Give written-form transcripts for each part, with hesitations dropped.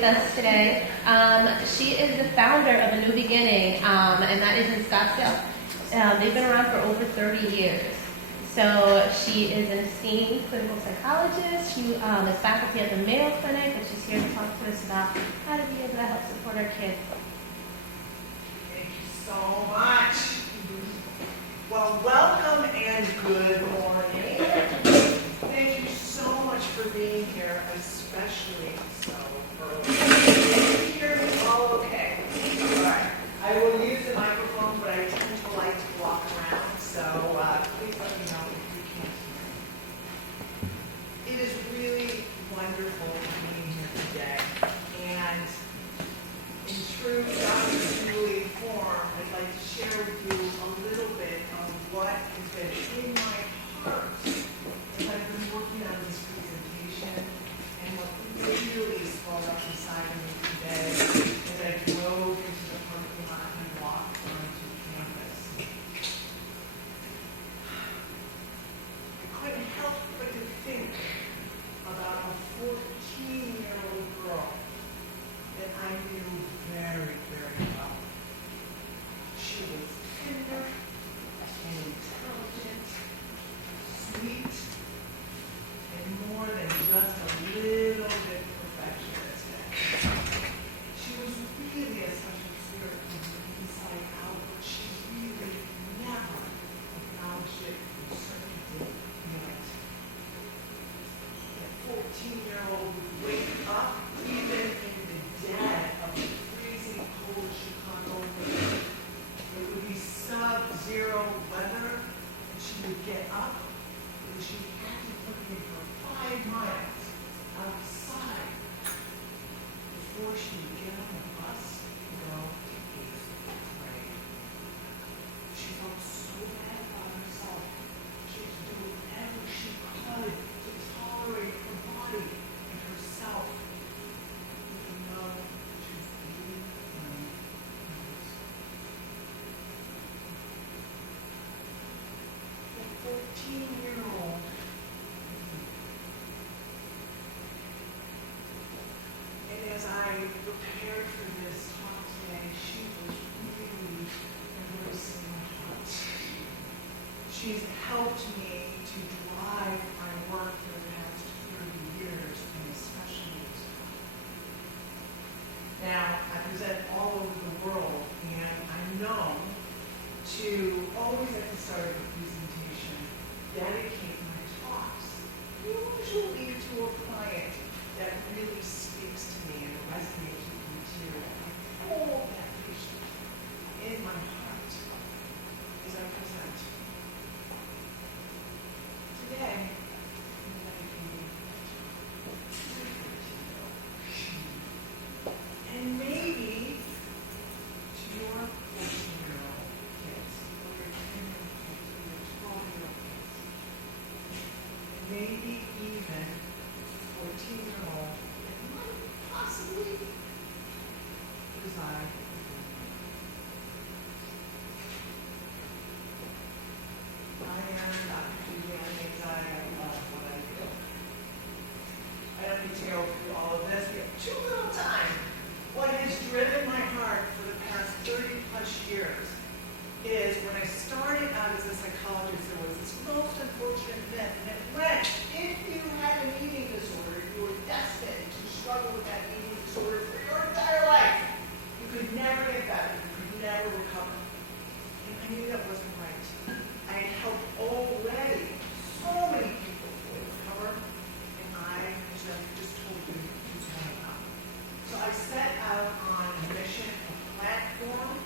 with us today. She is the founder of A New Beginning, and that is in Scottsdale. They've been around for over 30 years. So she is an esteemed clinical psychologist. She is faculty at the Mayo Clinic, and she's here to talk to us about how to be able to help support our kids. Thank you so much. Well, welcome and good morning. Thank you so much for being here, especially so early. Can you hear me all okay? All right. I will use the microphone, but I tend to like to walk around, so please let me know if you can't hear me. It is really wonderful being here today, and in true Dr. Julie form, I'd like to share with you a little bit of what has been in my heart as I've been working on this presentation, and what really swelled up inside of me today as I drove into the parking lot and walked onto campus. I couldn't help but to think about a 14-year-old girl that I knew very, very well. She was tender and intelligent, sweet, and more than just a little bit perfectionist. She was really a special spirit from the inside out, but she really never acknowledged it and certainly didn't feel it. That 14-year-old would wake up even in the dead of the freezing cold Chicago winter. It would be sub-zero weather, and she would get up, and she had to put in her 5 miles outside before she would get on the bus and go to 8th grade. She felt so bad about herself. She had to do whatever she could to tolerate her body and herself, even though she was really running the 14-year-old. And as I prepared for this talk today, she was really embracing my heart. She's helped me to drive my work for the past 30 years, and especially this one. Now, I present all over the world, and I'm known to always at the start of a presentation dedicate my talks usually to a client that really speaks to me and resonates with me too. I hold that patient in my heart as I present. Today, I'm dedicating to the 14-year-old she. And maybe to your 14-year-old kids, or your 10-year-old kids, or your 12-year-old kids. And maybe even 14-year-old that might possibly reside within you. I am Dr. Julianne Mazai. I love what I do. I don't need to go through all of this. We have too little time. What has driven my heart for the past 30 plus years is when I started out as a psychologist, there was this most unfortunate myth, and it went, if you had a eating disorder, you were destined to struggle with that eating disorder for your entire life. You could never get better. You could never recover. And I knew that wasn't right. I had helped already so many people fully recover, and I, as I just told you, was one of them. So I set out on a mission, a platform.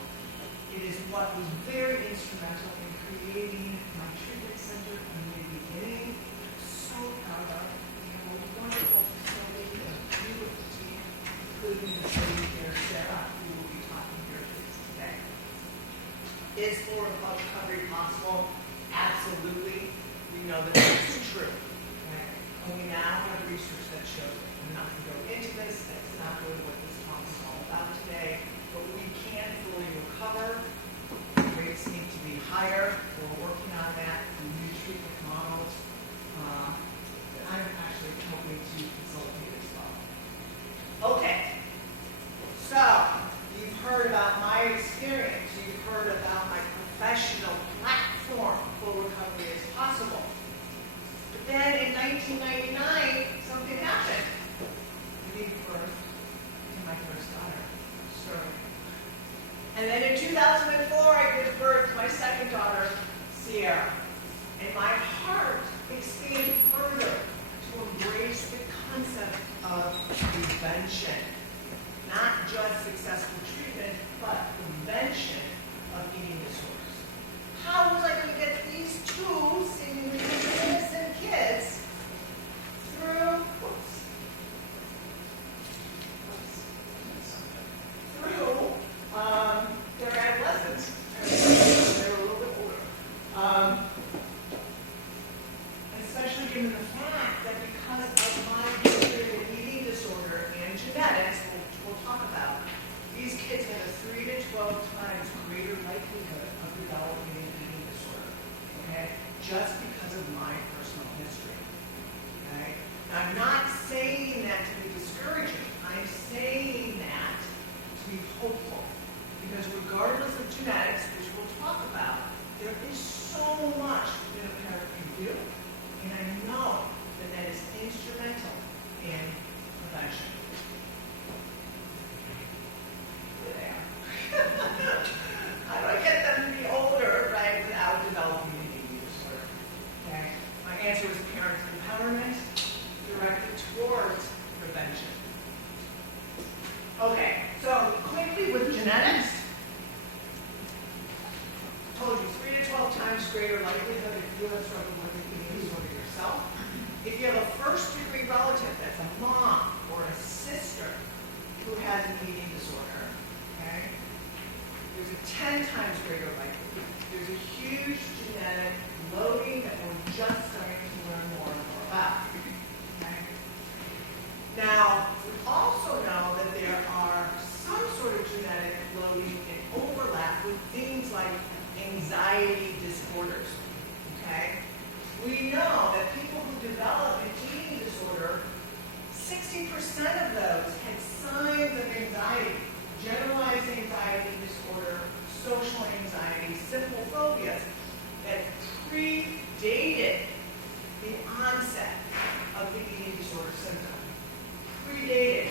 It is what was very instrumental in creating my treatment center from the beginning. I'm so proud of. We have a wonderful facility, a beautiful team, including the lady here, Sarah, who will be talking here to us today. Is full recovery possible? Absolutely. We know that that's true. Okay? And we now have research that shows it. I'm not going to go into this. That's not really what this talk is all about today. But we can fully recover. Rates need to be higher. We're working on that through new treatment models. I'm actually helping to facilitate as well. Okay, my first daughter, Sterling. And then in 2004, I gave birth to my second daughter, Sierra. And my heart expanded further to embrace the concept of prevention. Not just successful treatment, but prevention of eating disorders. How was I going to get these two seemingly innocent kids through their adolescence? They were a little bit older. Especially given the fact that because of my history of an eating disorder and genetics, which we'll talk about, these kids had a 3 to 12 times greater likelihood of developing an eating disorder, okay? Just because of my personal history, okay? Now, I'm not saying that to be discouraging. I'm saying that to be hopeful. Because regardless of genetics, which we'll talk about, there is so much that a parent can do. And I know that that is instrumental in prevention. There they are. How do I get them to be older, right, without developing an eating disorder? Okay. My answer was parent empowerment directed towards prevention. Okay, so quickly with genetics, I told you 3 to 12 times greater likelihood if you have struggled with an eating disorder yourself. If you have a first-degree relative, that's a mom or a sister who has an eating disorder, okay, there's a 10 times greater likelihood. There's a huge genetic loading that we're just starting to learn more and more about. Okay? Now, we also know that there are some sort of genetic loading and overlap with things like anxiety disorders. Okay? We know that people who develop an eating disorder, 60% of those had signs of anxiety, generalized anxiety disorder, social anxiety, simple phobias that predated the onset of the eating disorder symptom. Predated.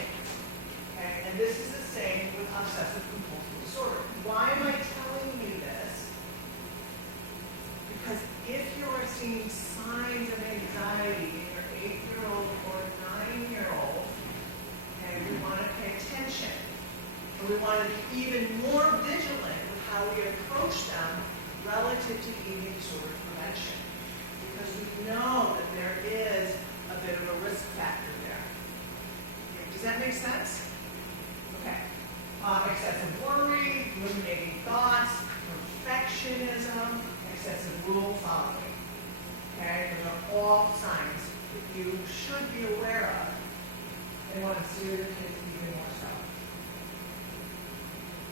Okay? And this is the same with obsessive compulsive disorder. Why am I telling you this? Because if you are seeing signs of anxiety in your 8-year-old or 9-year-old, okay, we want to pay attention. And we want to be even more vigilant with how we approach them relative to eating disorder prevention. Because we know that there is a bit of a risk factor there. Okay, does that make sense? Okay. Excessive worry, ruminating thoughts, perfectionism, excessive rule following. Okay, those are all signs that you should be aware of and want to steer your kids even more so.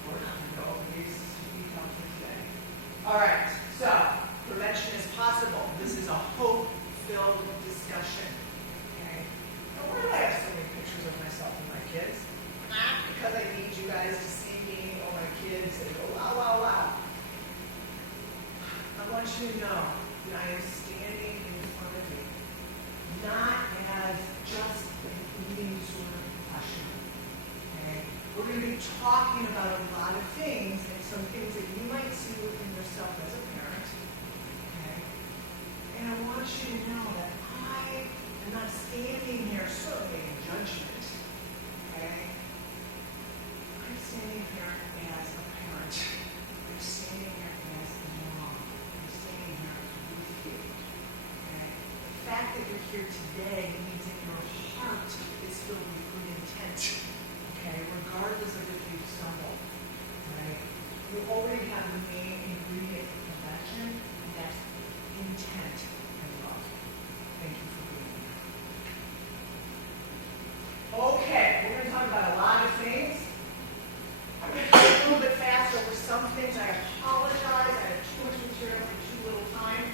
We're not going to go over these details for today. All right, so prevention is possible. This is a hope-filled discussion. Okay, now why do I have so many pictures of myself and my kids? Not because I need you guys to see me or my kids and go, wow, wow, wow. I want you to know that I am standing in front of you, not as just an eating disorder professional. Okay? We're going to be talking about a lot of things and some things that you might see within yourself as a parent. Okay? And I want you to know that I am not standing here certainly in judgment. Okay? I'm standing here as a parent. I'm standing here as a mom. I'm standing here with you. Okay? The fact that you're here today means that your heart is filled with good intent. Okay? Regardless of if you've stumbled. Right? You already have the main ingredient for prevention, and that's intent and love. Thank you for being here. Okay, we're going to talk about a lot of things. I'm going to go a little bit fast over some things. I apologize. I have too much material for too little time.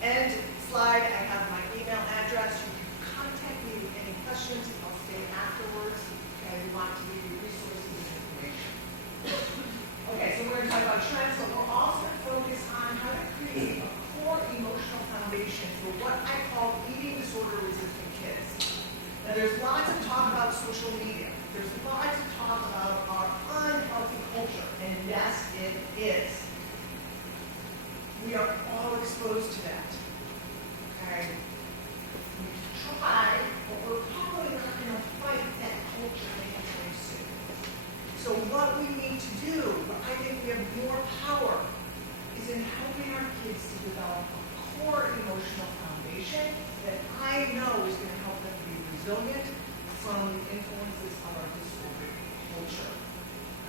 End slide, I have my email address. You can contact me with any questions. I'll stay afterwards. Okay, we want to give you resources and information. Okay, so we're going to talk about trends, but we'll also focus on how to create a core emotional foundation for what I call eating disorder resistant kids. Now, there's lots of talk about social media. there's lots of talk about our unhealthy culture, and yes, it is. We are all exposed to that. Okay? We try, but we're probably not going to fight that culture anytime soon. So what we need to do, what I think we have more power, is in helping our kids to develop a core emotional foundation that I know is going to help them be resilient from the influences of our disordered culture.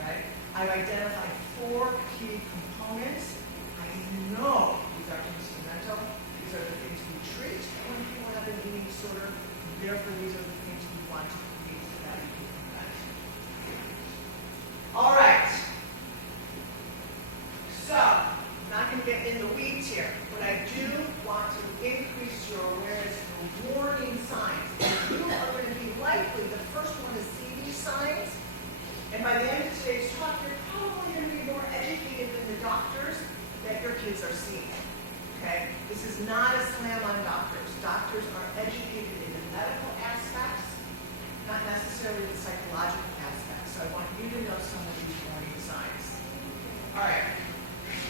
Right? I've identified 4 key components. I know these are instrumental. These are the things we treat when people have an eating disorder. Therefore, these are the things we want to create so that we can prevent. All right. So, I'm not going to get in the weeds here, but I do want to increase your awareness for warning signs. And you are going to be likely the first one to see these signs. And by the end of today's talk, you're probably going to be more educated than the doctors that your kids are seeing. Okay? This is not a slam on doctors. Doctors are educated in the medical aspects, not necessarily the psychological aspects. So I want you to know some of these warning signs. All right.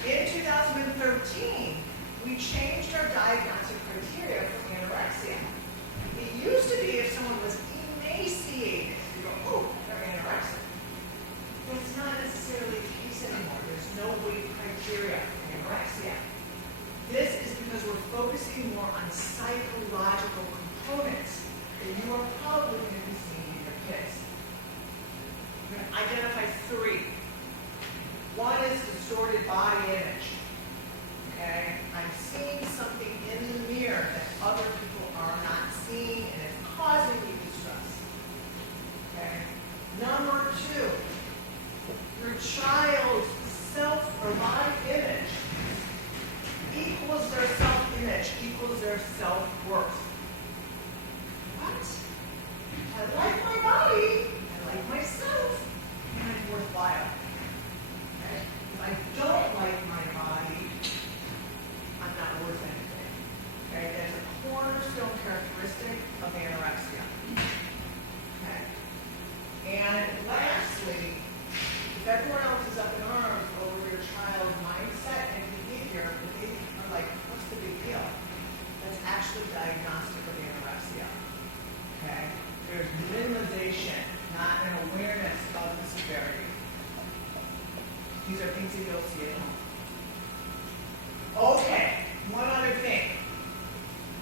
In 2013, we changed our diagnostic criteria for anorexia. It used to be if someone was emaciated, you go, oh, they're anorexic. That's not necessarily the case anymore. There's no weight criteria for anorexia. This is because we're focusing more on psychological components that you are probably going to be seeing in your kids. We're going to identify 3. One is distorted body image. Okay? I'm seeing something in the mirror that other people are not seeing, and it's causing me distress. Okay? Number 2, your child's self or body image equals their self-image, equals their self-worth. What? I like my body, I like myself, and I'm worthwhile. Okay? If I don't like my body, I'm not worth anything. Okay? That's a cornerstone characteristic of anorexia. Okay? And lastly, if everyone else is up in arms over your child's mindset and behavior, but they are like, what's the big deal? That's actually diagnostic of anorexia. Okay? There's minimization, not an awareness of the severity. These are things that you'll see at home. Okay, one other thing.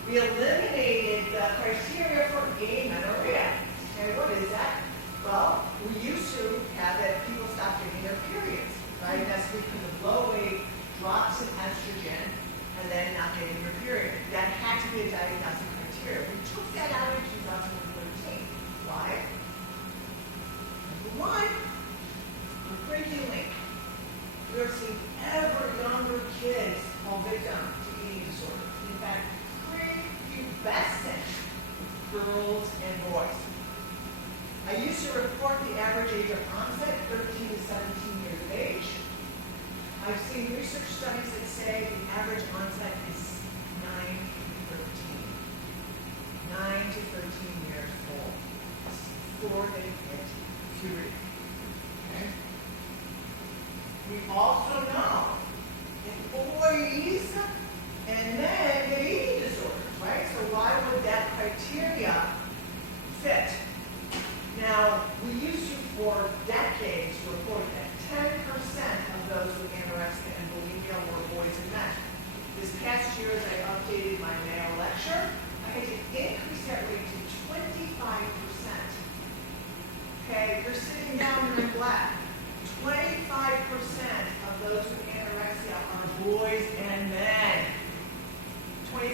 We eliminated the criteria for amenorrhea. Okay, what is that? Well, we used to have that people stop getting their periods, right? That's because of low weight, drops in estrogen, and then not getting your period. That had to be a diagnostic criteria. We took that out in 2013. Why? Number 1, we're breaking link. We are seeing ever younger kids fall victim to eating disorders. In fact, prepubescent girls and boys. I used to report the average age of onset, 13 to 17 years of age. I've seen research studies that say the average onset is 9 to 13. 9 to 13 years old. Before they hit puberty. Okay? We also know that boys and men get eating disorders, right? So why would that criteria fit? Now, we used to, for decades, report that 10% of those with anorexia and bulimia were boys and men. This past year, as I updated my male lecture, I had to increase that rate to 25%. Okay, you're sitting down here in black. 25% of those with anorexia are boys and men. 25%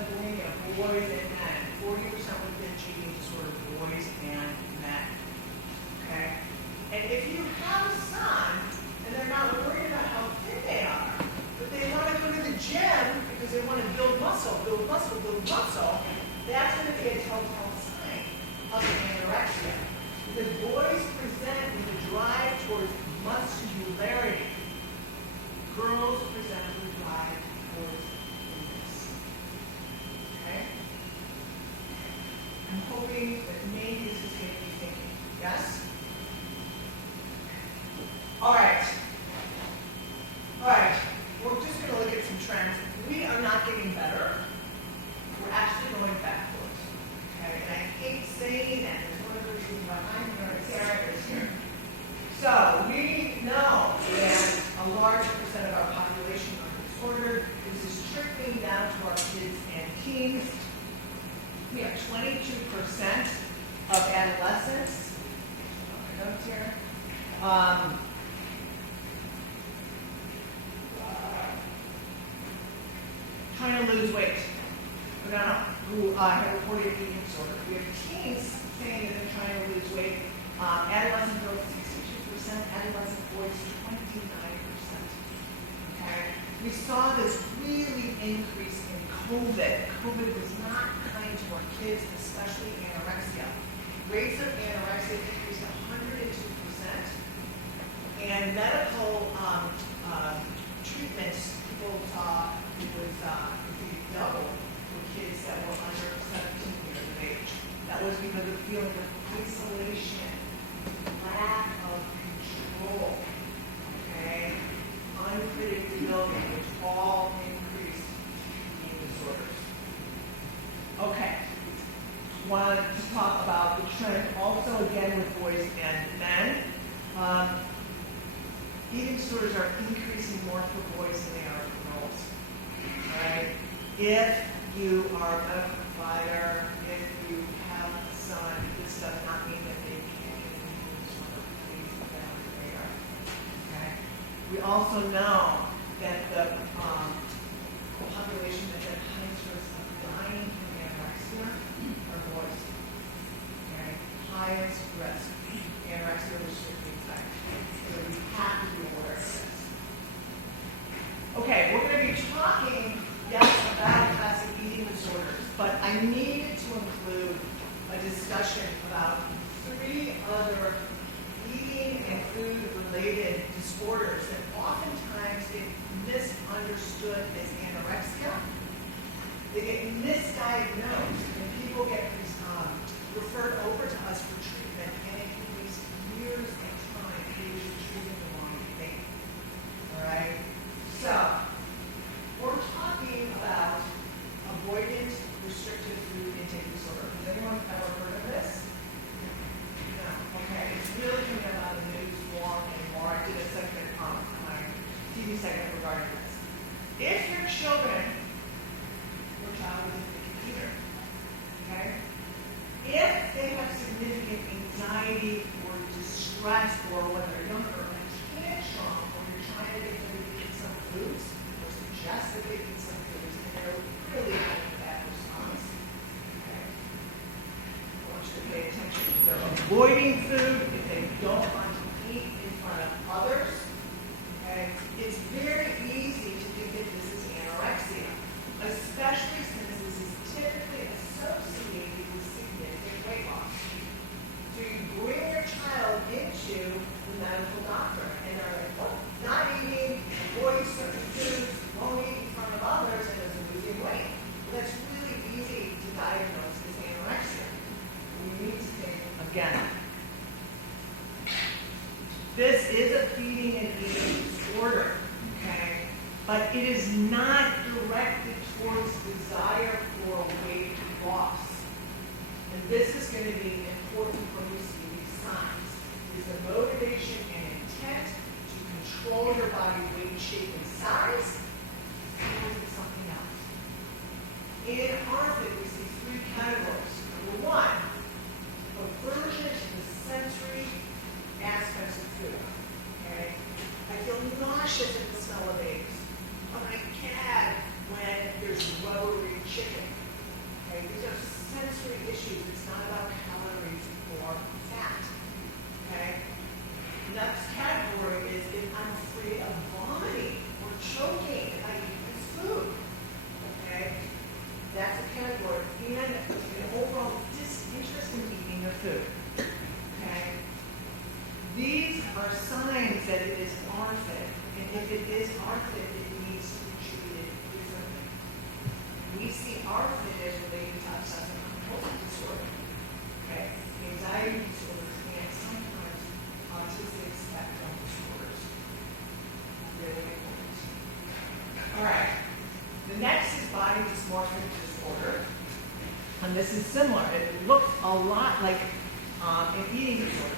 of bulimia, boys and men. 40% with binge eating disorder, boys and men. Okay? And if you have a son, and they're not worried about how thin they are, but they want to go to the gym because they want to build muscle, that's going to be a telltale sign of anorexia. Because boys present with a drive towards muscularity. Girls present with a drive towards thinness. Okay? I'm hoping that maybe this is getting you thinking. Yes? trying to lose weight. Who have reported eating disorder. We have teens saying that they're trying to lose weight. Adolescent girls, 62%, adolescent boys, 29%. Okay? We saw this really increase in COVID. COVID was not kind to our kids, especially anorexia. Rates of anorexia increased 102%. And medical treatments, people thought it was double for kids that were under 17 years of age. That was because of feeling of isolation, lack of control, okay, unpredictability, which all increased eating disorders. Okay, wanted to talk about the trend also again with boys and men. Eating disorders are increasing more for boys than they are for girls. All right? If you are a medical provider, if you have a son, this does not mean that they can't get an eating disorder. Please put that on the radar. Okay? We also know that the population that's at highest risk of dying from anorexia are boys. Okay? Highest risk. Anorexia restricted anxiety. So we have to be aware of this. Okay, we're going to be talking, yes, about classic eating disorders, but I needed to include a discussion about 3 other eating and food-related disorders that oftentimes get misunderstood as anorexia. They get misdiagnosed, and people get referred over to us for treatment, and it can waste years of time due to treating the wrong thing. All right? So, we're talking about avoidant restrictive food intake disorder. Has anyone ever heard of this? No. Okay. It's really coming out of the news more and more. I did a segment on my TV segment regarding this. If your child is a picky eater, okay? If they have significant anxiety or distress, or when they're younger, a tantrum, or you're trying to get them to eat some foods, or suggest that they eat some foods, and they're really having that response, okay? I want you to pay attention. If they're avoiding food, if they don't want to eat in front of others, okay? It's very easy to think that this is anorexia, especially since this is typically associated with significant weight loss. So you bring your child into the medical doctor, and they're like, well, not eating, avoiding certain foods, won't eat in front of others, and is losing weight. Well, that's really easy to diagnose as anorexia. We need to think again. This is a feeding and eating disorder, okay? But it is not directed towards desire for weight loss. And this is going to be important when you see these signs. Is the motivation and intent to control your body weight, shape, and size, or is it something else? In ARFID, we see 3 categories. Number 1, aversion to the sensory aspects of food. Okay? I feel nauseous at the smell of eggs. But I gag when there's rubbery chicken. Okay? These are sensory issues. It's not about calories or fat. Okay? Next category is if I'm afraid of vomiting or choking if I eat this food. Okay? That's a category. And an overall disinterest in eating your food. Okay? These are signs that it is ARFID. And if it is ARFID, it needs to be treated differently. We see ARFID as related to obsessive compulsive disorder. Okay? Anxiety disorders and sometimes autistic spectrum disorders. Really important. All right. The next is body dysmorphic disorder. And this is similar. It looks a lot like an eating disorder.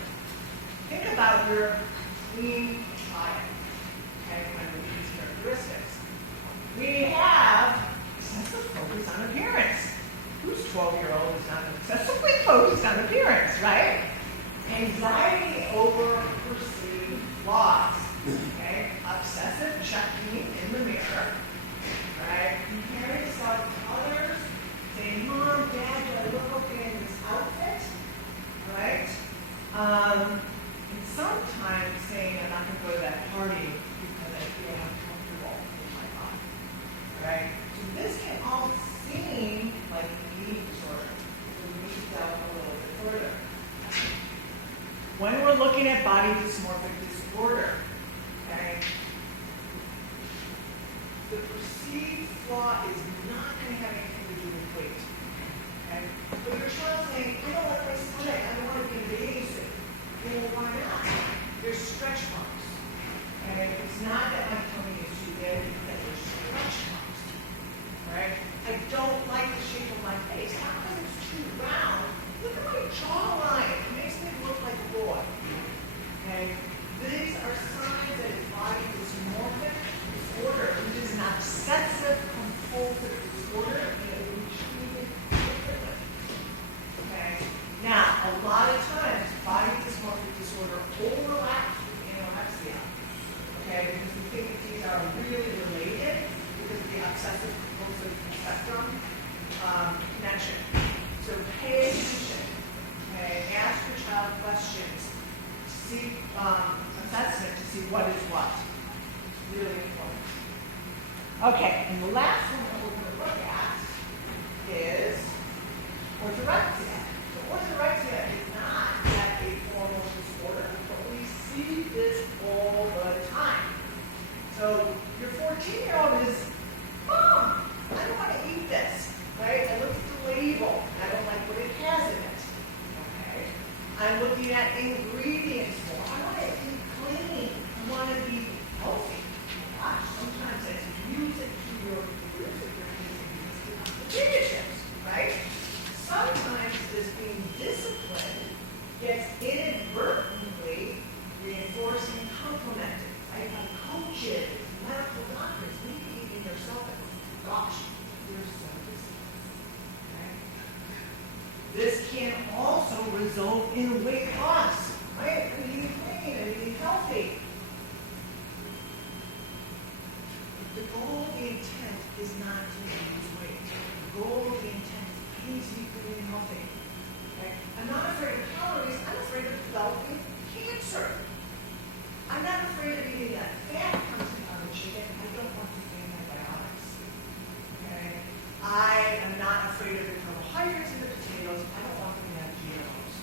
Think about your clean child. Okay, under these characteristics. We have excessive focus on appearance. Whose 12-year-old is not excessively focused on appearance, right? Anxiety over perceived flaws. Okay? Obsessive checking in the mirror. Right? Comparing yourself to others. Saying, Mom, Dad, do I look okay in this outfit? Right? And sometimes saying, I'm not going to go to that party because I feel uncomfortable in my body. Right? So this can all seem like an eating disorder. So we need to delve a little bit further. When we're looking at body dysmorphic disorder, okay, the perceived flaw is not going to have anything to do with weight. Okay? But your child's saying, I don't like my stomach, I don't want to be in a bathing suit. Well, why not? There's stretch marks. Okay? It's not that my tummy is too big, it's that there's stretch marks. Right? I don't like the shape of my face. Not because it's too round. Look at my jawline. It makes me look like a boy. Okay? These are signs that it's body dysmorphic disorder, which is an obsessive compulsive disorder, and it will be treated differently. Okay? Now, a lot of times, body dysmorphic disorder overlaps with anorexia. Okay? Because we think that these are really related because of the obsessive compulsive spectrum connection. So pay attention. Okay? Ask your child questions. Seek assessment to see what is what. It's really important. Okay, and the last one that we're going to look at is orthorexia. So orthorexia is not yet a formal disorder, but we see this all the time. So your 14-year-old is, Mom, I don't want to eat this. Right? I looked at the label. I don't like what it has in it. Okay? I'm looking at ingredients more. I want to eat clean. I want to be healthy. Gosh, sometimes it's music to your ears if you're using potato chips, right? Sometimes this being disciplined gets inadvertently reinforced and complemented, right? By coaches, medical doctors, maybe even yourself. Gosh, you're so disciplined. Right? This can also result in weight loss, right? And eating clean and eating healthy. The goal, the intent is not to lose weight. The goal, the intent is to be clean and healthy. Okay? I'm not afraid of calories. I'm afraid of developing cancer. I'm not afraid of eating that fat content on the chicken. I don't want to take antibiotics. Okay? I am not afraid of the carbohydrates in the potatoes. I don't want them to have GMOs.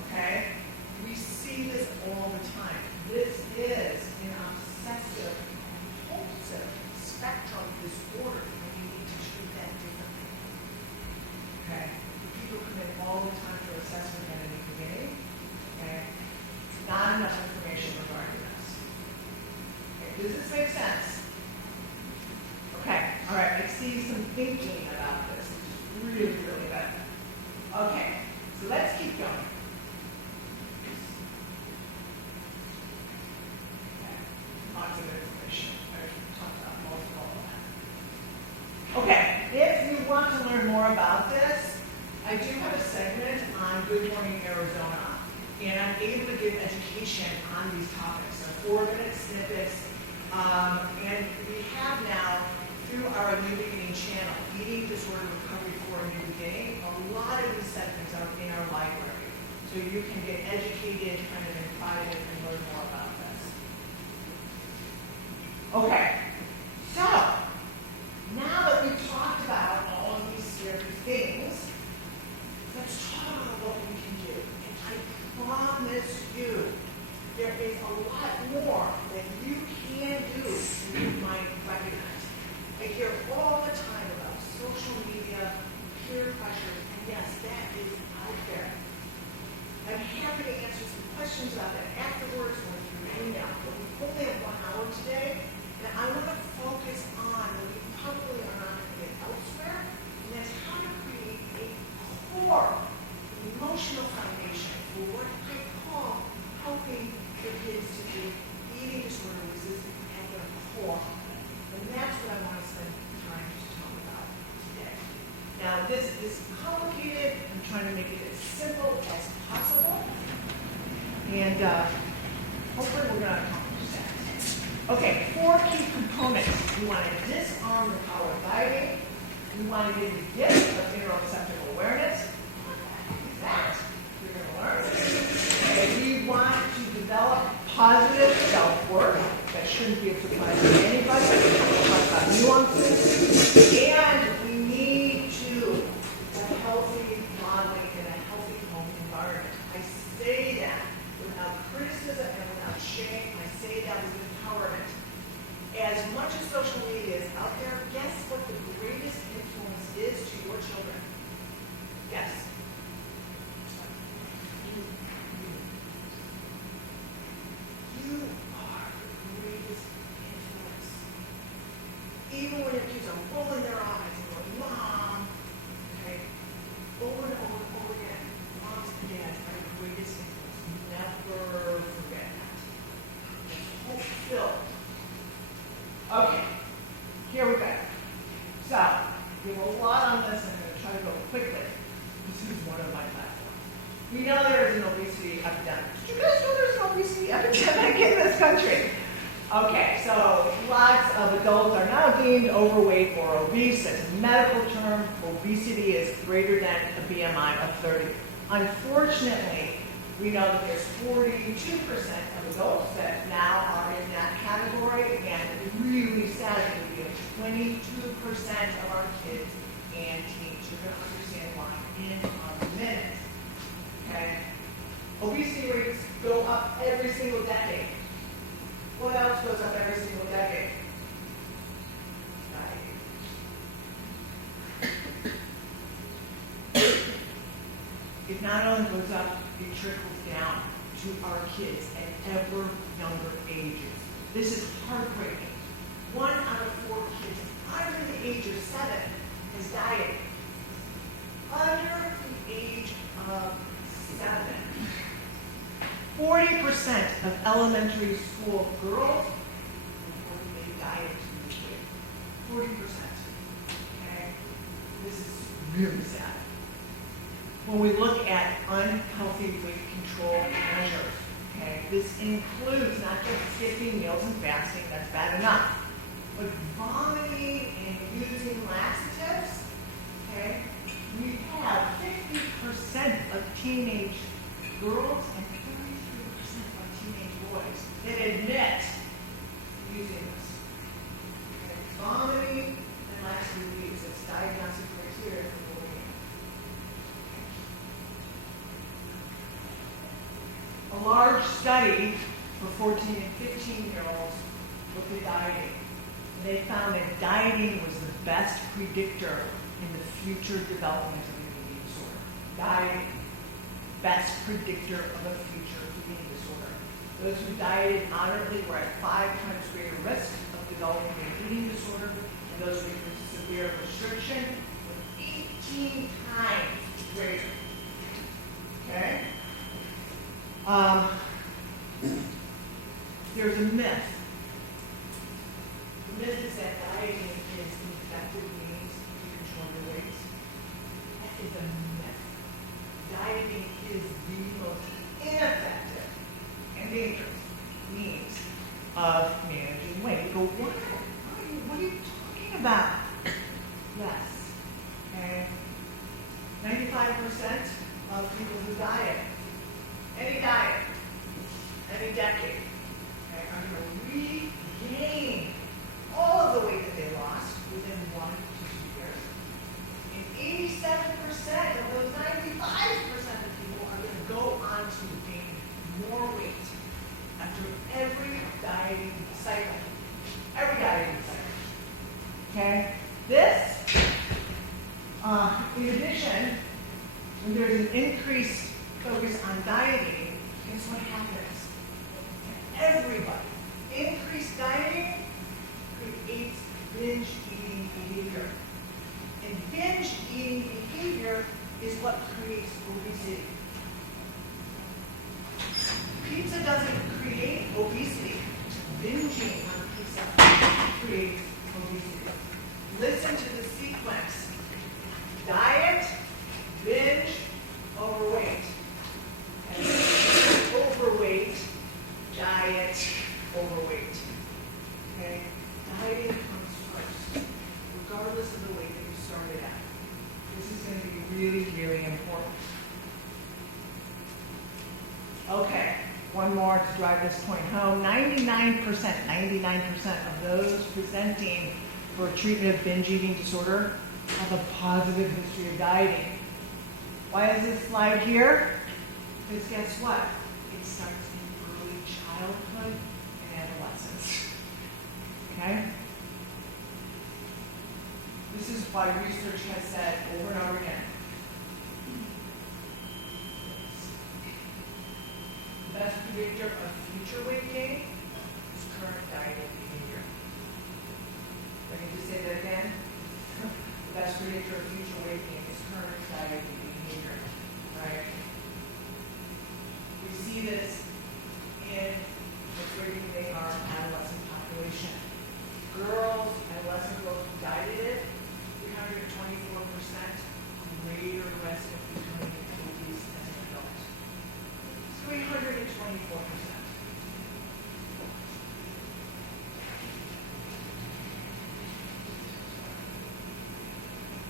Okay? We see this all the time. This is an obsessive compulsive spectrum disorder, and we need to treat that differently. Okay? People come in all the time for assessment at the beginning. Okay? Not enough information regarding this. Okay, does this make sense? Okay, all right, I see some thinking about this, which is really, really good. Okay, so let's keep going. Okay, lots of information. I've talked about multiple of that. Okay, if you want to learn more about this, I do have a segment on Good Morning Arizona. And I'm able to give education on these topics. So 4-minute snippets. And we have now, through our New Beginning channel, Eating Disorder Recovery for a New Beginning, a lot of these segments are in our library. So you can get educated kind of in 5 minutes and learn more about this. Okay. So, now that we've talked about all of these scary things, let's talk about what we can do. Promise you, there is a lot more that you can do than you might recognize. I hear all the time about social media, peer pressure, and yes, that is out there. I'm happy to answer some questions about that afterwards or through email, but we only have 1 hour today, and I want to focus on what we probably are not going to get elsewhere, and that's how to create a core emotional foundation for what I call helping your kids to do eating disorder And hopefully we're gonna accomplish that. Okay, 4 key components. We want to disarm the power of dieting. We want to give the gift of interoceptive awareness. That you're going to learn. And we want to develop positive self-worth. That shouldn't be a surprise to anybody. We'll talk about nuances. And we need to have healthy modeling in a healthy home environment. I say that without criticism and without shame. I say that with empowerment. As much as social media is out there, guess what the greatest influence is to your children? Yes. You are the greatest influence. Even when your kids are rolling their eyes and going, Mom, okay, over and over and over again, moms and dads are the greatest influence. Never forget that. It's hope-filled. Okay, here we go. So, we have a lot on this, and I'm going to try to go quickly. This is one of my platforms. We know there is an obesity epidemic. Did you guys know there's an obesity epidemic in this country? Okay, so lots of adults are now deemed overweight or obese. As a medical term, obesity is greater than a BMI of 30. Unfortunately, we know that there's 42% of adults that now are in that category, and really sadly, we have 22% of our kids and teens. You're going to understand why in a minute. Okay? Obesity rates go up every single decade. What else goes up every single decade? Diabetes. It not only goes up, it trickles down to our kids at ever younger ages. This is heartbreaking. 1 out of 4 kids under the age of 7 has died. Under the age of 7. 40% of elementary school girls report they died this year. 40%. Okay? This is really sad. When we look at unhealthy weight control measures, okay, this includes not just skipping meals and fasting, that's bad enough, but vomiting and using laxatives, okay, we have 50% of teenage girls and 33% of teenage boys that admit using this. Okay, vomiting and laxative use, it's diagnostic criteria for bullying. A large study for 14 and 15-year-olds looked at dieting. And they found that dieting was the best predictor in the future development of an eating disorder. Dieting, best predictor of a future eating disorder. Those who dieted moderately were at 5 times greater risk of developing an eating disorder, and those with severe restriction were 18 times greater. Okay? There's a myth. The myth is that dieting is an effective means to control your weight. That is a myth. Dieting is the most ineffective and dangerous means of managing weight. You go, what are you talking about? Yes. Okay. 95% of people who diet, any diet, any decade, okay, are going to regain all of the weight that they lost within 1 to 2 years. And 87% of those 95% of people are going to go on to gain more weight after every dieting cycle. Every dieting cycle. Okay? This, in addition, when there's an increased focus on dieting, guess what happens? Everybody. Increased dieting creates binge eating behavior. And binge eating behavior is what creates obesity. Pizza doesn't create obesity. Binging on pizza creates obesity. Listen to the sequence. Diet, binge, overweight. And overweight Okay, one more to drive this point home. 99% of those presenting for treatment of binge eating disorder have a positive history of dieting. Why is this slide here? Because guess what? It starts in early childhood and adolescence. Okay? This is why research has said over and over again, the best predictor of future weight gain is current dieting behavior. Let me just say that again. The best predictor of future weight gain is current dieting behavior. Right? We see this in what's rating our adolescent population. Girls, adolescent girls who dieted 324% greater risk of becoming obese as an adult. 324%.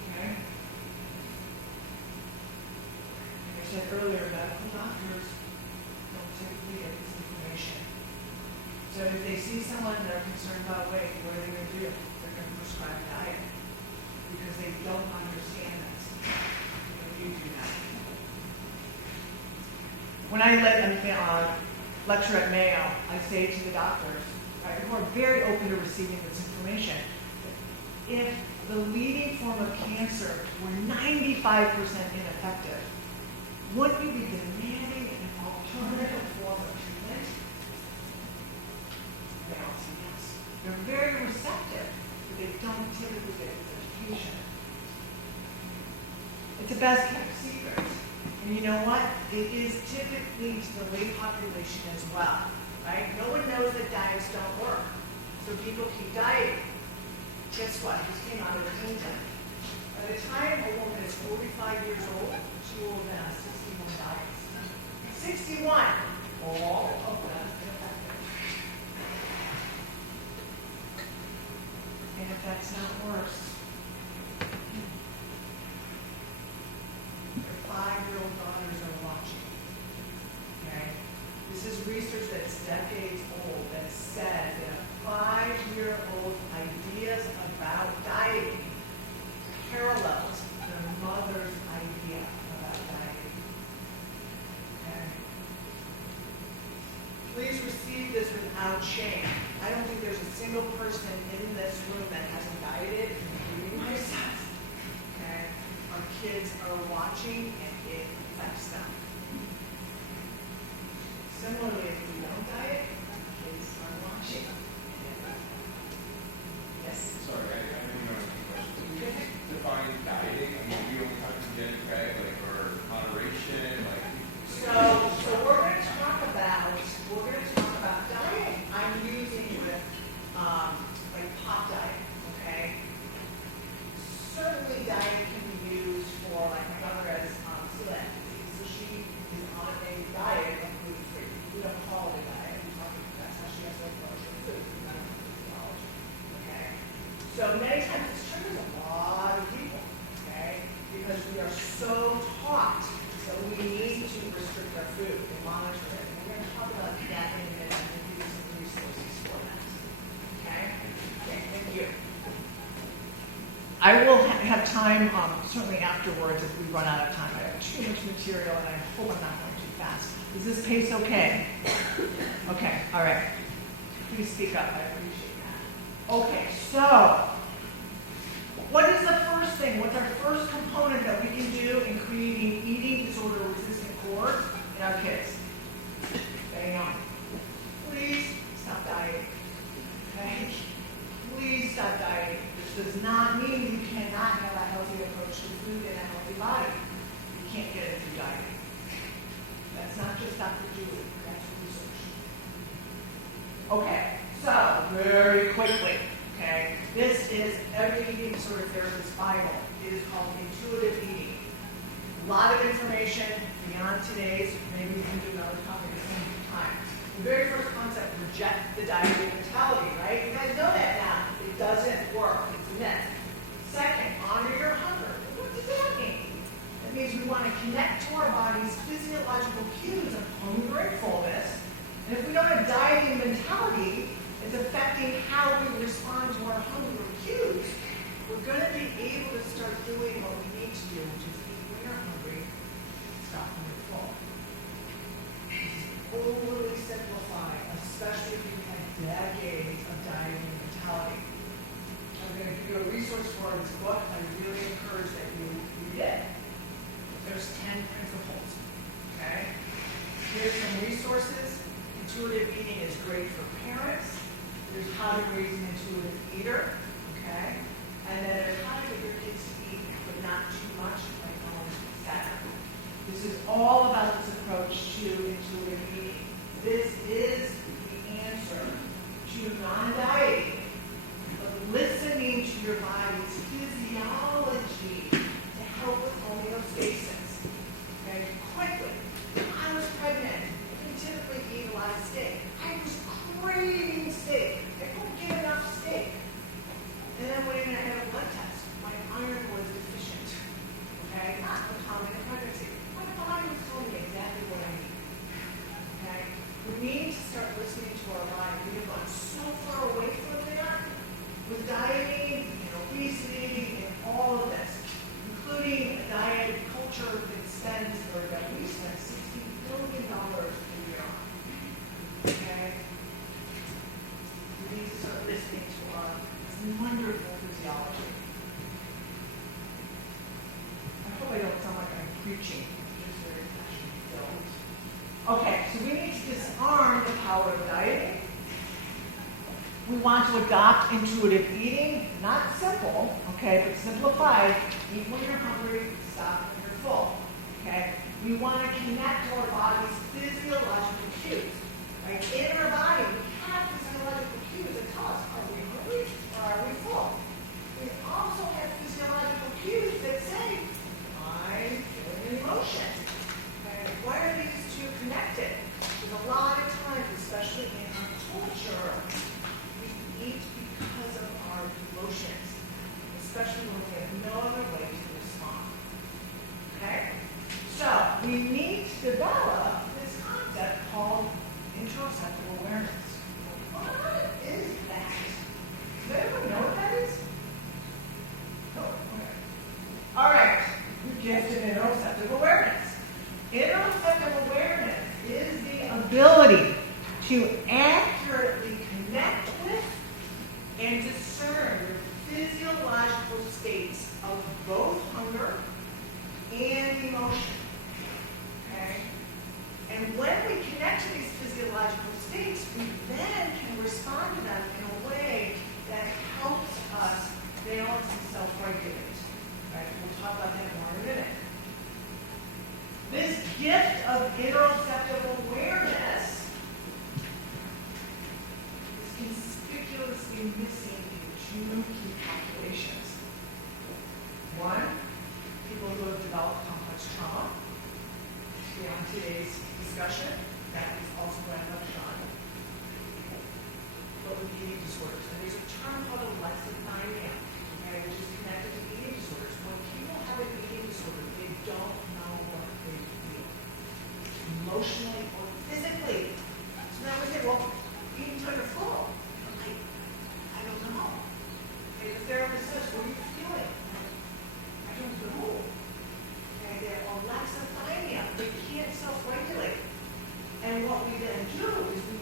Okay? Like I said earlier, medical doctors don't typically get this information. So if they see someone they're concerned about weight, what are they going to do? They're going to prescribe diet because they don't understand this. You do that. When I lecture at Mayo, I say to the doctors, right, who are very open to receiving this information, if the leading form of cancer were 95% ineffective, wouldn't we be demanding an alternative form of treatment? They all say yes. They're very receptive, but they don't typically get this education. It's a best kept secret. And you know what? It is typically to the lay population as well, right? No one knows that diets don't work. So people keep dieting. Guess what? This came out of the kingdom. By the time a woman is 45 years old, she will have been on 61 diets. 61! All of them ineffective. And if that's not worse, your 5-year-old daughters are watching. Okay? This is research that's decades old that says that 5-year-old ideas about dieting parallels their mother's idea about dieting. Okay? Please receive this without shame. I don't think there's a single person in this room that hasn't dieted, including myself. Okay? Our kids are watching and it affects them. Similarly, if we don't diet, our kids are watching. Yes? Sorry, I didn't know the question. Can you define dieting? I mean, we only talk getting fat, like, or moderation, like. So we're going to talk about diet. I'm using the like pop diet, okay? Certainly diet can be used for, like my daughter has celiac disease, so she is on a diet of gluten-free. We don't call it a diet. That's how she has her approach to food. Not physiology, okay? So many times this triggers a lot of people, okay? Because we are so taught that we need to restrict our food and monitor it. And we're going to talk about that in a minute and give you some resources for that. Okay? Okay, thank you. I will have time, certainly afterwards, if we run out of time. I have too much material and I hope I'm not going too fast. Is this pace okay? Okay, all right. Please speak up. I appreciate that. Okay, so what is the first thing? What's our first component that we can do in creating eating disorder resistant cores in our kids? Bang on. Please stop dieting. Okay? Please stop dieting. This does not mean you cannot have a healthy approach to food and a healthy body. You can't get it through dieting. That's not just Dr. Julie. That's research. Okay, so very quickly. Okay, this is every eating disorder therapist's Bible. It is called intuitive eating. A lot of information beyond today's. Maybe we can do another topic at the same time. The very first concept, reject the dieting mentality, right? You guys know that now. It doesn't work. It's a myth. Second, honor your hunger. What does that mean? That means we want to connect to our body's physiological cues of hunger and decades of dieting mentality. I'm going to give you a resource for this book. I really encourage that you read it. There's 10 principles, okay? Here's some resources. Intuitive eating is great for parents. There's how to raise an intuitive eater, okay? And then there's how to get your kids to eat, but not too much, like almost exactly. This is all about this approach to intuitive eating. This is the answer to non-dieting, but listening to your body's physiology to help with homeostasis. Okay, quickly. When I was pregnant, I typically eat a lot of steak. I was craving steak. I couldn't get enough steak. And then when I had a blood test, my iron was deficient. Okay, not uncommon in pregnancy. My body was telling me exactly what I need. Okay, we need to start listening to our body. We have gone so far away from that with dieting and obesity and all of this, including a diet culture that spends, or that we spend $60 billion a year on. Okay? We need to start listening to our wonderful physiology. I hope I don't sound like I'm preaching. I'm just very passionate filled. Okay, so we need to disarm the power of dieting. We want to adopt intuitive eating, not simple, okay, but simplified. Eat when you're hungry, stop when you're full. Okay? We want to connect to our body's physiological cues. Right? In our body, we have physiological cues that tell us, are we hungry or are we full? We also have physiological cues that say, I'm feeling an emotion. Okay? Why are these two connected? Because a lot of times, especially in our culture, we eat because of our emotions, especially when we have no other way to respond. Okay? So, we need to develop this concept called interoceptive awareness. What is that? Does anyone know what that is? No? Okay. All right. We get to interoceptive awareness. Interoceptive awareness is the ability to accurately connect with and discern the physiological states of both hunger and emotion. Okay? And when we connect to these physiological states, we then can respond to them in a way that helps us balance and self-regulate. Right? We'll talk about that more in a minute. This gift of interoceptive awareness is conspicuously missing in two key populations. One, people who have developed complex trauma. Beyond today's discussion, that is also what I'm touching on. But with eating disorders. And there's a term called alexithymia, okay, which is connected to eating disorders. When people have an eating disorder, they don't know what they feel, emotionally or physically. So now we say, well, eat until you're full. I'm like, I don't know. Okay, the therapist says, what are you feeling? I don't know. Okay, they're alexithymia. They can't self-regulate. And what we then do is we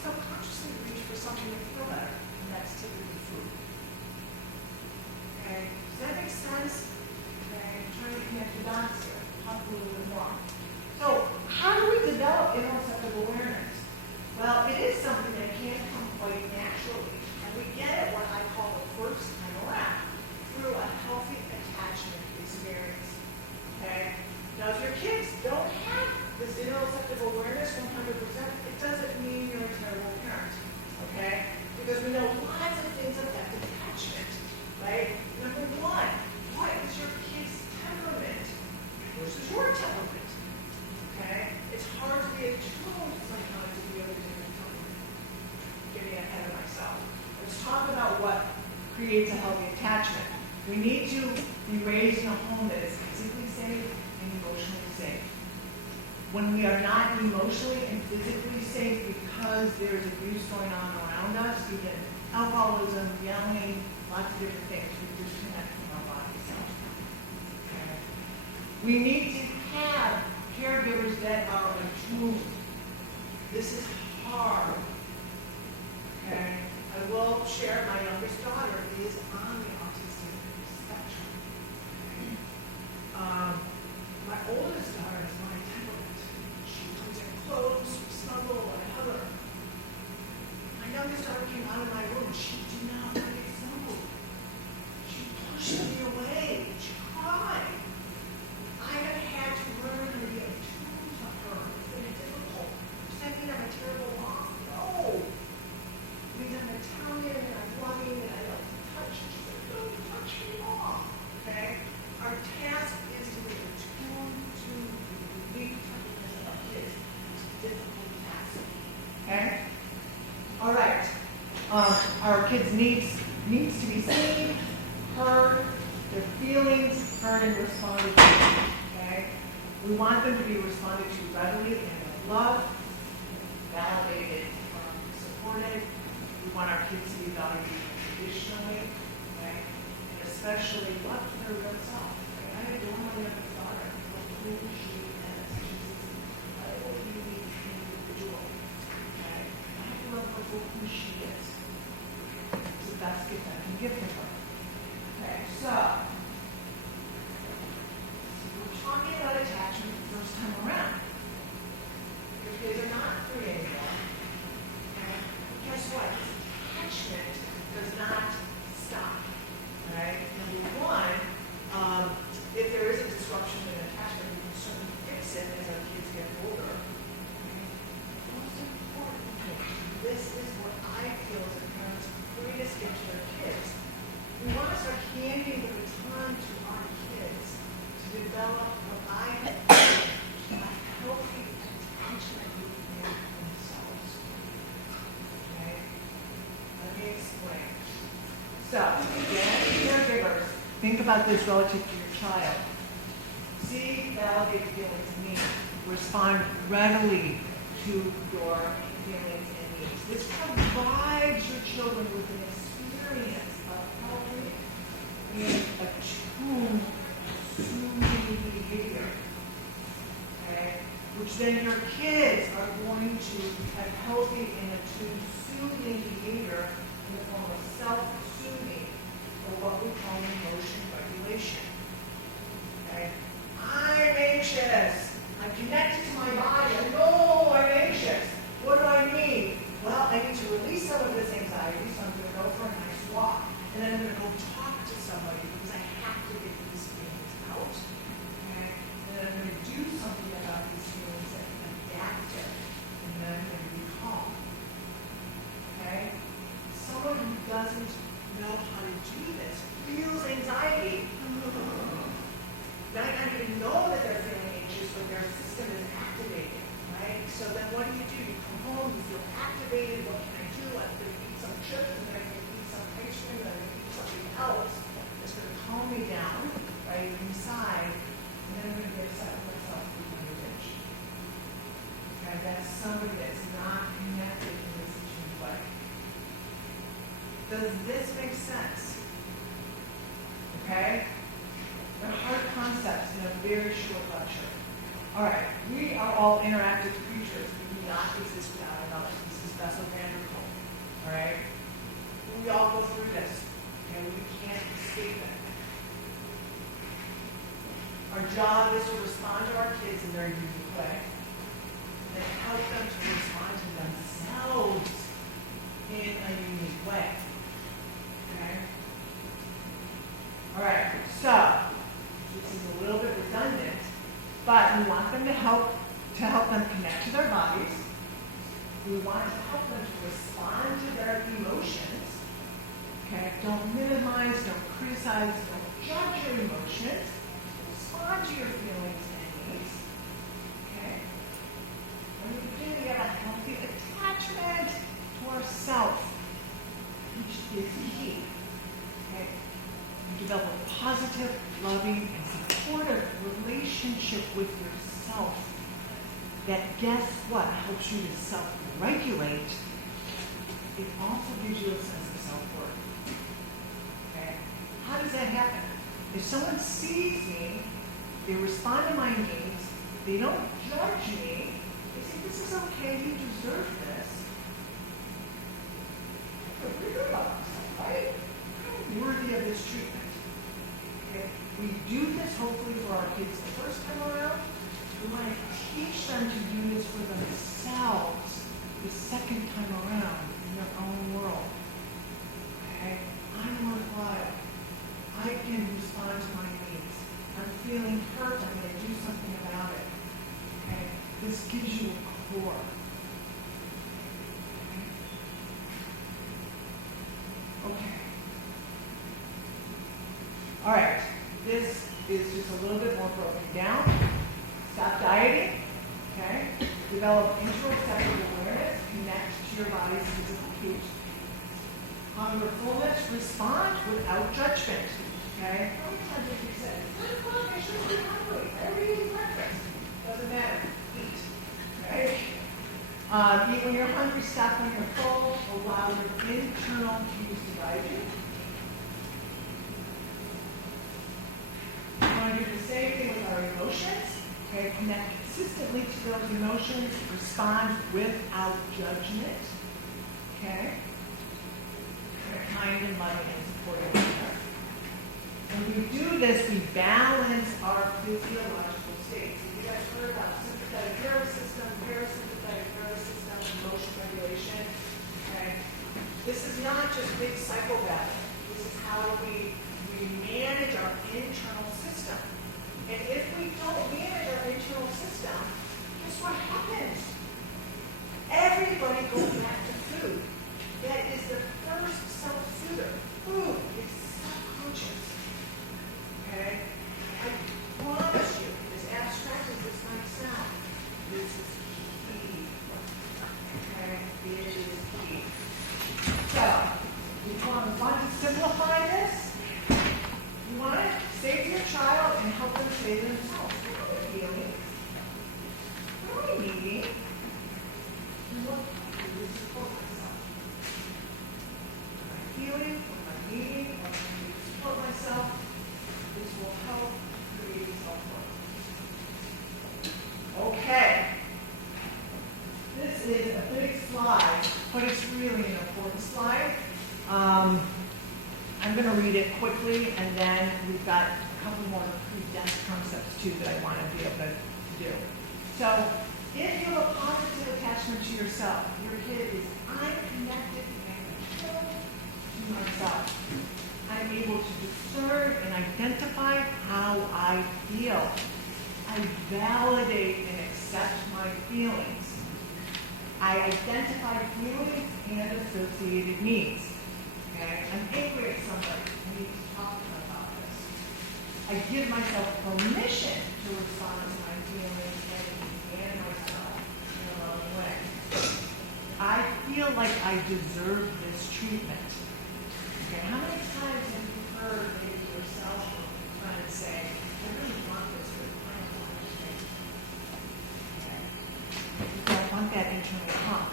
subconsciously reach for something to feel better, and that's typically food. Okay, does that make sense? Okay, I'm trying to connect the dots here. Talk a little bit more. So, how do we develop interoceptive awareness? Well, it is something that can come quite naturally, and we get it what I call the first time around through a healthy attachment experience. Okay? Now, if your kids don't have this interoceptive awareness 100%, it doesn't mean you're a terrible parent. Okay? Because we know lots of things affect attachment. Right? Number one, what is your kid's temperament versus your temperament? Okay? It's hard to be attuned sometimes to the other different temperament. Getting ahead of myself. Let's talk about what creates a healthy attachment. We need to be raised in a home that is physically safe and emotionally safe. When we are not emotionally and physically safe because there is abuse going on around us, even alcoholism, yelling, lots of different things, we disconnect from our body self. Okay? We need to have caregivers that are attuned. This is hard. came out of my room, she did not want to get food. She pushed me away. She cried. I have had to learn to be attuned to her. It's been difficult. Does that mean I'm a terrible mom? No. I mean, I'm Italian and I'm loving and I like to touch. And she's like, don't touch me, Mom. Okay? Our task is to be attuned to the unique circumstances of our kids. It's a difficult task. Okay? All right. Our kids needs to be seen, heard, their feelings heard and responded to. Okay? We want them to be responded to readily and with love, validated, supported. We want our kids to be valued traditionally, okay? And especially love for their real self. Okay? I adore my youngest daughter for who she is. She's an incredible, unique individual. Okay? I have to love her for who she is. It's the best gift I can give to her. Okay, so we're talking about attachment the first time around. Your kids are not 3 anymore. Okay? But guess what? Attachment does not stop. Right? Number one, if there is a disruption in attachment, we can certainly fix it as our kids get older. Okay? Most importantly, this is what I feel is a parent's greatest gift to their kids. We want to start handing the baton to our kids to develop what I call a healthy attachment within themselves. Okay? Let me explain. So, again, caregivers, think about this relative to your child. See, validate feelings and needs. Respond readily to your feelings and needs. This provides your children with an experience of healthy and attuned, soothing behavior. Okay? Which then your kids are going to have healthy and attuned, soothing behavior in the form of self-soothing, or what we call emotion regulation. Okay? I'm anxious. I'm connected to my body. I know I'm anxious. What do I need? Well, I need to release some of this anxiety, so I'm going to go for a nice walk. And then I'm going to go talk to somebody because I have to get these feelings out. Okay? And then I'm going to do something about these feelings that can adapt it. And then I'm going to be calm. Okay? Someone who doesn't know how to do this feels anxiety. They might not even know that they're feeling anxious, but their system is activated. Right? So then what do? You come home, you feel activated. What can I do? I'm going to eat some chips, and then I'm going to eat some ice cream, and I'm going to eat something else that's going to calm me down, right, inside, and then I'm going to get upset with myself for my revenge. Okay, that's somebody that's not connected in this attuned way. Does this make sense? Okay? They're hard concepts in a very short lecture. All right, we are all interactive creatures. We do not exist without another. This is Bessel van der Kolk. All right? We all go through this, and we can't escape it. Our job is to respond to our kids in their unique way, and then help them to respond to themselves in a unique way. Okay? All right, so this is a little bit redundant, but we want them to help them connect to their bodies. We want to help them to respond to their emotions. Okay? Don't minimize, don't criticize, don't judge your emotions. Respond to your feelings and needs. Okay? When we do, we have a healthy attachment to ourselves, which is key. Okay? You develop a positive, loving, and supportive relationship with yourself that, guess what, helps you to self-regulate. It also gives you a sense of self-worth. Okay? How does that happen? If someone sees me, they respond to my needs, they don't judge me, they say, this is okay, you deserve this. I feel pretty good about myself, right? I'm worthy of this treatment. Okay? We do this hopefully for our kids the first time around. We want to teach them to do this for themselves the second time around in their own world. develop interoceptive awareness, connect to your body's physical cues. Hunger, fullness, respond without judgment. Okay? How many times have you said, 9 o'clock, I shouldn't be hungry. I already ate breakfast. Doesn't matter. Eat. Okay? Eat when you're hungry, stop when you're full. Allow your internal cues to guide you. We want to do the same thing with our emotions. Okay? Connect consistently to those emotions. Respond without judgment. Okay? We're kind and loving and supportive of each other. When we do this, we balance our physiological states. You guys heard about sympathetic nervous system, parasympathetic nervous system, emotion regulation. Okay? This is not just big psychobabble. This is how we manage our internal system. And if we don't manage our internal system, guess what happens? Everybody goes back to food. That is the first self-soother. Food is subconscious. Okay? I promise you, as abstract as this might sound, this is key. Okay? It is key. So, we want to simplify this. You want to say to your child and help them say to themselves, what are we feeling? What are we needing? And what do we support myself? What am I feeling? What am I needing? What do I need to support myself? This will help create self-worth. Okay. This is a big slide, but it's really an important slide. I'm going to read it quickly, and then we've got a couple more pretty dense concepts, too, that I want to be able to do. So, if you have a positive attachment to yourself, your kid is, I'm connected and controlled to myself. I'm able to discern and identify how I feel. I validate and accept my feelings. I identify feelings and associated needs. Okay? I'm angry at somebody. I need to talk to them about this. I give myself permission to respond to my feelings and myself in a loving way. I feel like I deserve this treatment. Okay, how many times have you heard maybe yourself or a friend say, I really want this, but I don't want to change. Okay? You don't want that internal hunk.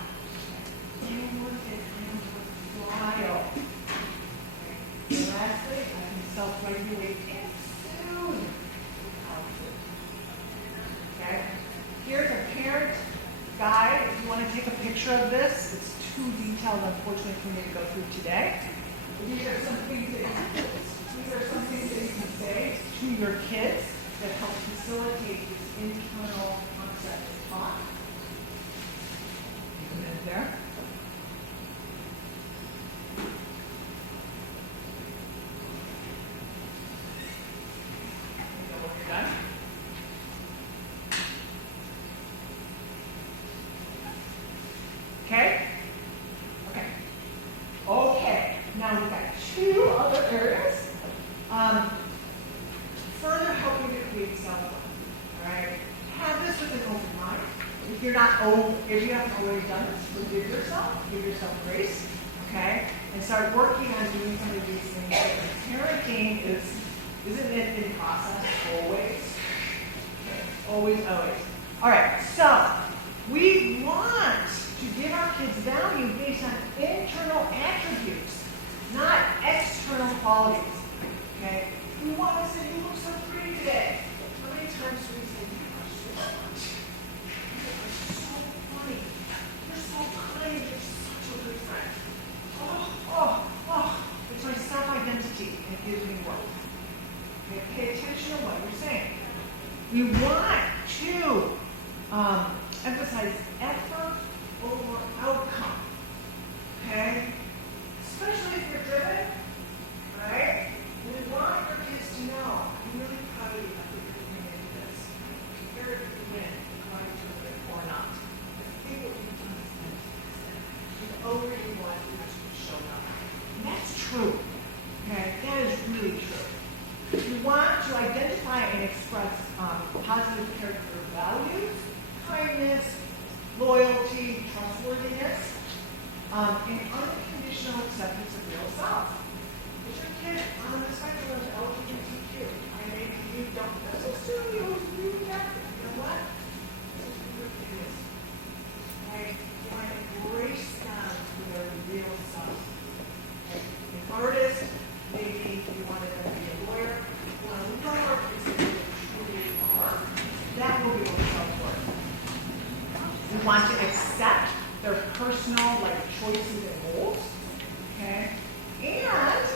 Okay? You want that internal trial. Okay? And lastly, I can self-regulate and soon without food. Okay? Here's a parent guide. If you want to take a picture of this, it's too detailed, unfortunately, for me to go through today. These are some things that you can say to your kids that help facilitate this internal concept of thought. Take a minute there. You know when you're done. Okay? Okay. Okay. Now we've got 2 other areas. Further helping to create self-worth. All right. Have this with an open mind. If you haven't already done this, forgive yourself. Give yourself grace. Okay. And start working on doing some of these things. Parenting isn't it in process always? Okay. Always. All right. So we want to give our kids value based on internal attributes, not external qualities. Okay? We want to say, you look so pretty today. How many times do we say, you are so much? You are so funny. You're so kind. You're such a good friend. It's my self-identity, and it gives me worth. Okay? Pay attention to what you're saying. We want to emphasize effort over outcome. Okay? Especially if you're driven, right? We want your kids to know, I'm really proud of you after you're doing this. Here if you win, according to it or not. The thing that we've done is fantastic. You've already won, you just showed up. And that's true. Okay? That is really true. We want to identify and express positive character values, kindness, honesty, trustworthiness, and unconditional acceptance of real self. Is your kid on the spectrum of LGBTQ? I mean, you don't necessarily always do that. You know what? This is who your kid is. Right? You want to embrace them for their real self. Like an artist, maybe you want them to be a lawyer. You want to love our kids to be who they are. That will be what self-worth. We want to accept their personal choices and goals. Okay? And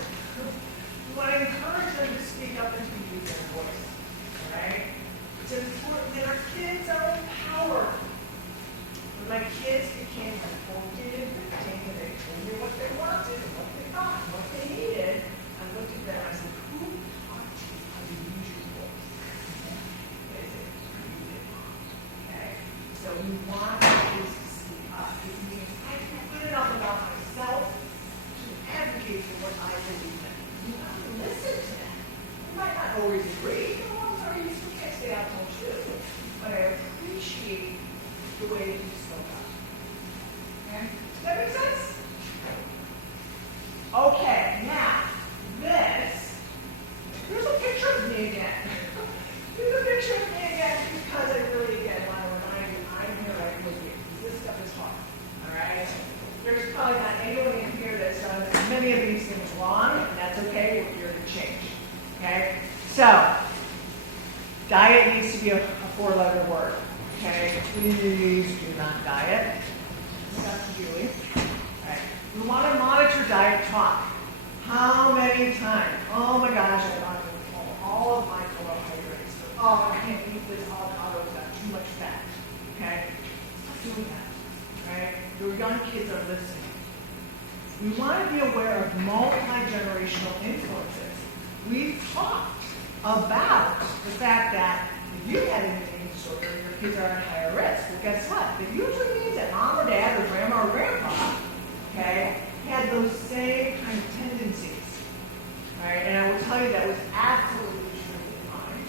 we want to encourage them to speak up and to use their voice. Alright? It's important that our kids are empowered. When my kids became 14 and 15, and they told me what they wanted, and what they thought, and what they needed, I looked at them and I said, who taught you how to use your voice? They said, you did, Mom. Okay? So we want our kids to speak up. It means I can put it up about myself to advocate for what I believe in. You have to listen to them. You might not always agree. Oh, I'm sorry, you still can't stay out till 2. But I appreciate the way that you spoke up. Okay? Does that make sense? Okay, now, here's a picture of me again. Here's a picture of me again because I really, again, want to remind you, I'm here right with you. This stuff is hard. Alright? There's probably not anyone in here that's done many of these things wrong, and that's okay, we're here to change. Okay? So, diet needs to be a 4-letter word. Okay? Please do not diet. Dr. Julie. Alright. We want to monitor diet talk. How many times? Oh my gosh, I want to control all of my carbohydrates. Oh, I can't eat this avocado, it's got too much fat. Okay? Stop doing that. Right? Your young kids are listening. We want to be aware of multi-generational influences. We've talked about the fact that if you had an eating disorder, your kids are at higher risk. Well, guess what? It usually means that mom or dad or grandma or grandpa, okay, had those same kind of tendencies. All right? And I will tell you that was absolutely true in mine.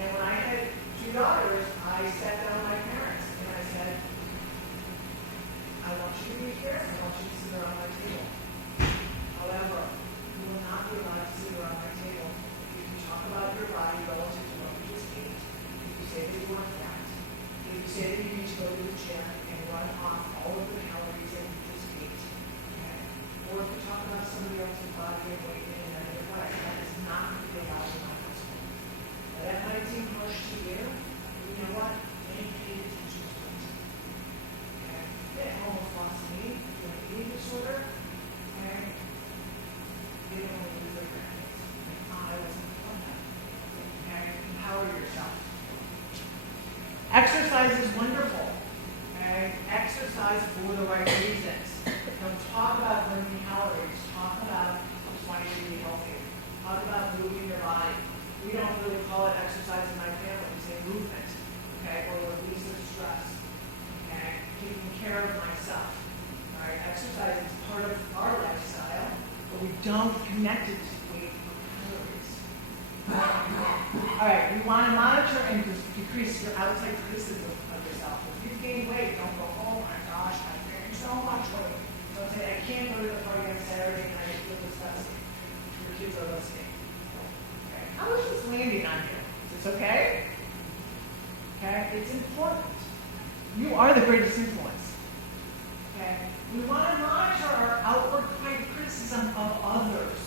And when I had 2 daughters, I sat down with my parents and I said, I want you to be here, I want you to sit around my table. However, you will not be allowed to sit around my table if you talk about your body relative to what you just ate, if you say that you want fat, if you say that you need to go to the gym and run off all of the calories that you just ate, okay? Or if you talk about somebody else's body and weight in another way, that is not going to be allowed in my household. Now, that might seem harsh to you, but you know what? They paid attention to it. Okay? It almost lost me with an eating disorder, okay? They don't want to lose their grandkids. I wasn't fun that. Okay? Empower yourself. Exercise is wonderful. Okay? Exercise for the right reasons. Don't talk about burning calories. Talk about just wanting to be healthy. Talk about moving your body. We don't really call it exercise in my family. We say movement. Okay? Or release of stress. Okay? Taking care of myself. All right? Exercise is part of our lifestyle, but we don't connect it to weight or calories. All right, we want to monitor and decrease your outside criticism of yourself. If you gain weight, don't go, oh my gosh, I gained so much weight. Don't say, I can't go to the party on Saturday night, I feel disgusting. Your kids are listening. Okay. How is this landing on you? Is this okay? Okay, it's important. You are the greatest influence. Okay, we want to monitor our outward criticism of others.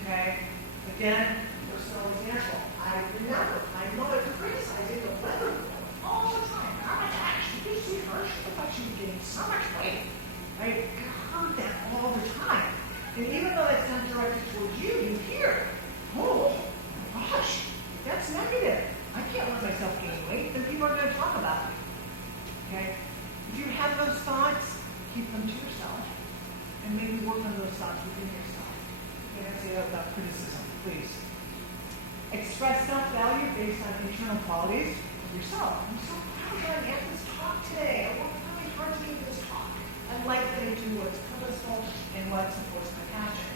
Okay, again, personal example. I remember my mother criticizing the weather girl all the time. Oh my gosh, did you see her? She looked like she was getting so much weight. I heard that all the time. And even though that's not directed towards you, you hear, oh my gosh, that's negative. I can't let myself gain weight, then people are going to talk about me. Okay? If you have those thoughts, keep them to yourself. And maybe work on those thoughts within yourself. You can't say that without criticism, please. Express self-value based on internal qualities of yourself. I'm so proud that I had this talk today. I worked really hard to get this talk. I like that I do what's purposeful and what supports my passion.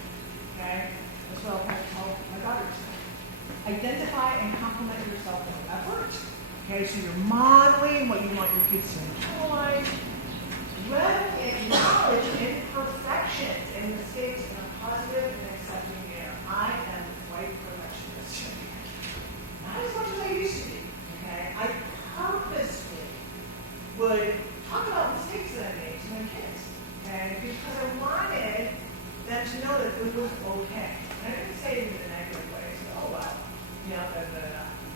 Okay? That's what I'll have to tell my daughters. Identify and compliment yourself in effort. Okay, so you're modeling what you want your kids to enjoy. talk about mistakes that I made to my kids, okay? Because I wanted them to know that it was okay. And I didn't say it in a negative way, so, oh, well, you know,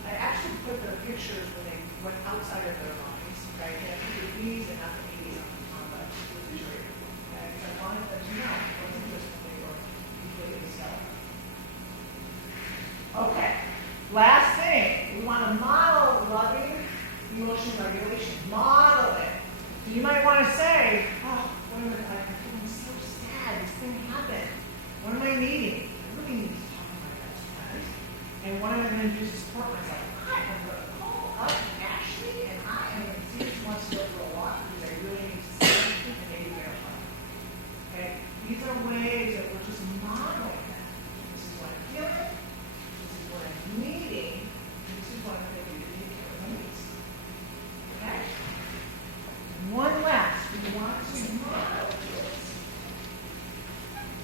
I actually put the pictures when they went outside of their minds, right? They had the B's and not the A's on the refrigerator, okay? Because I wanted them to know it wasn't just when they were completely stellar. Okay, last thing, we want to model loving emotion regulation. Model it. You might want to say, oh, what am I, I'm feeling so sad, this thing happened. What am I needing? I really need to talk to my best friend. And what am I going to do to support myself? I am going to call up Ashley and I am going to see if she wants to go for a walk because I really need to see something and maybe get her. Okay? These are ways that we're just modeling that. This is what I'm feeling. This is what I'm needing. And this is what I'm going to do to take care of my needs. Okay? And one last, we want to model this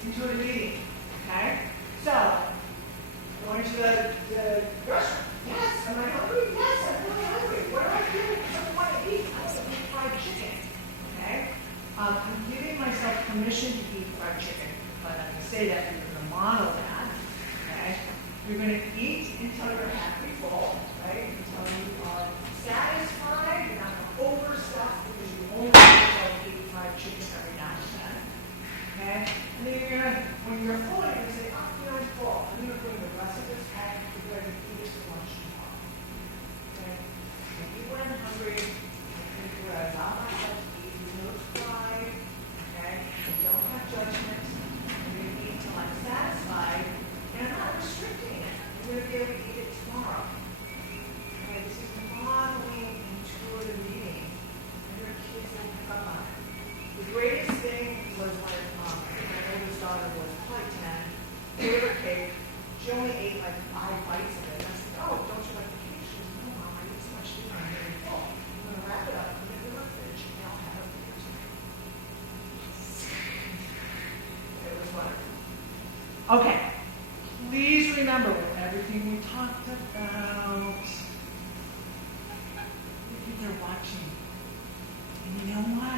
into a meeting. Okay? So, going to the restaurant. Yes, am I hungry? Yes, I'm really hungry. What do I do? What do I want to eat? I want to eat fried chicken. Okay? I'm giving myself permission to eat fried chicken, but I'm going to say that you're going to model that. Okay? You're going to eat until you're happy full, right? Until you are satisfied. You're not going to overstuff because you only want yourself to eat fried chicken every now and then. Okay? And then you're going to, when you're full, you're going to say, oh, you know, I'm full. I'm going to bring the rest of this pack to go and eat it for lunch tomorrow. Okay? And even when I'm hungry, I think what I allow myself to eat is no pride. Okay? I don't have judgment. I'm going to eat until I'm satisfied. And I'm not restricting it. I'm going to be able to eat it tomorrow. Okay? This is modeling intuitive eating. And your kids will pick up on it. The greatest thing was when my oldest daughter was probably 10, gave her cake. She only ate like 5 bites of it. And I said, oh, don't you like the cake? She goes, no, Mom, I eat so much food, I'm really full. I'm going to wrap it up, put it in the fridge, and I'll have it later tonight. It was wonderful. Okay, please remember everything we talked about. Your kids are watching. And you know what?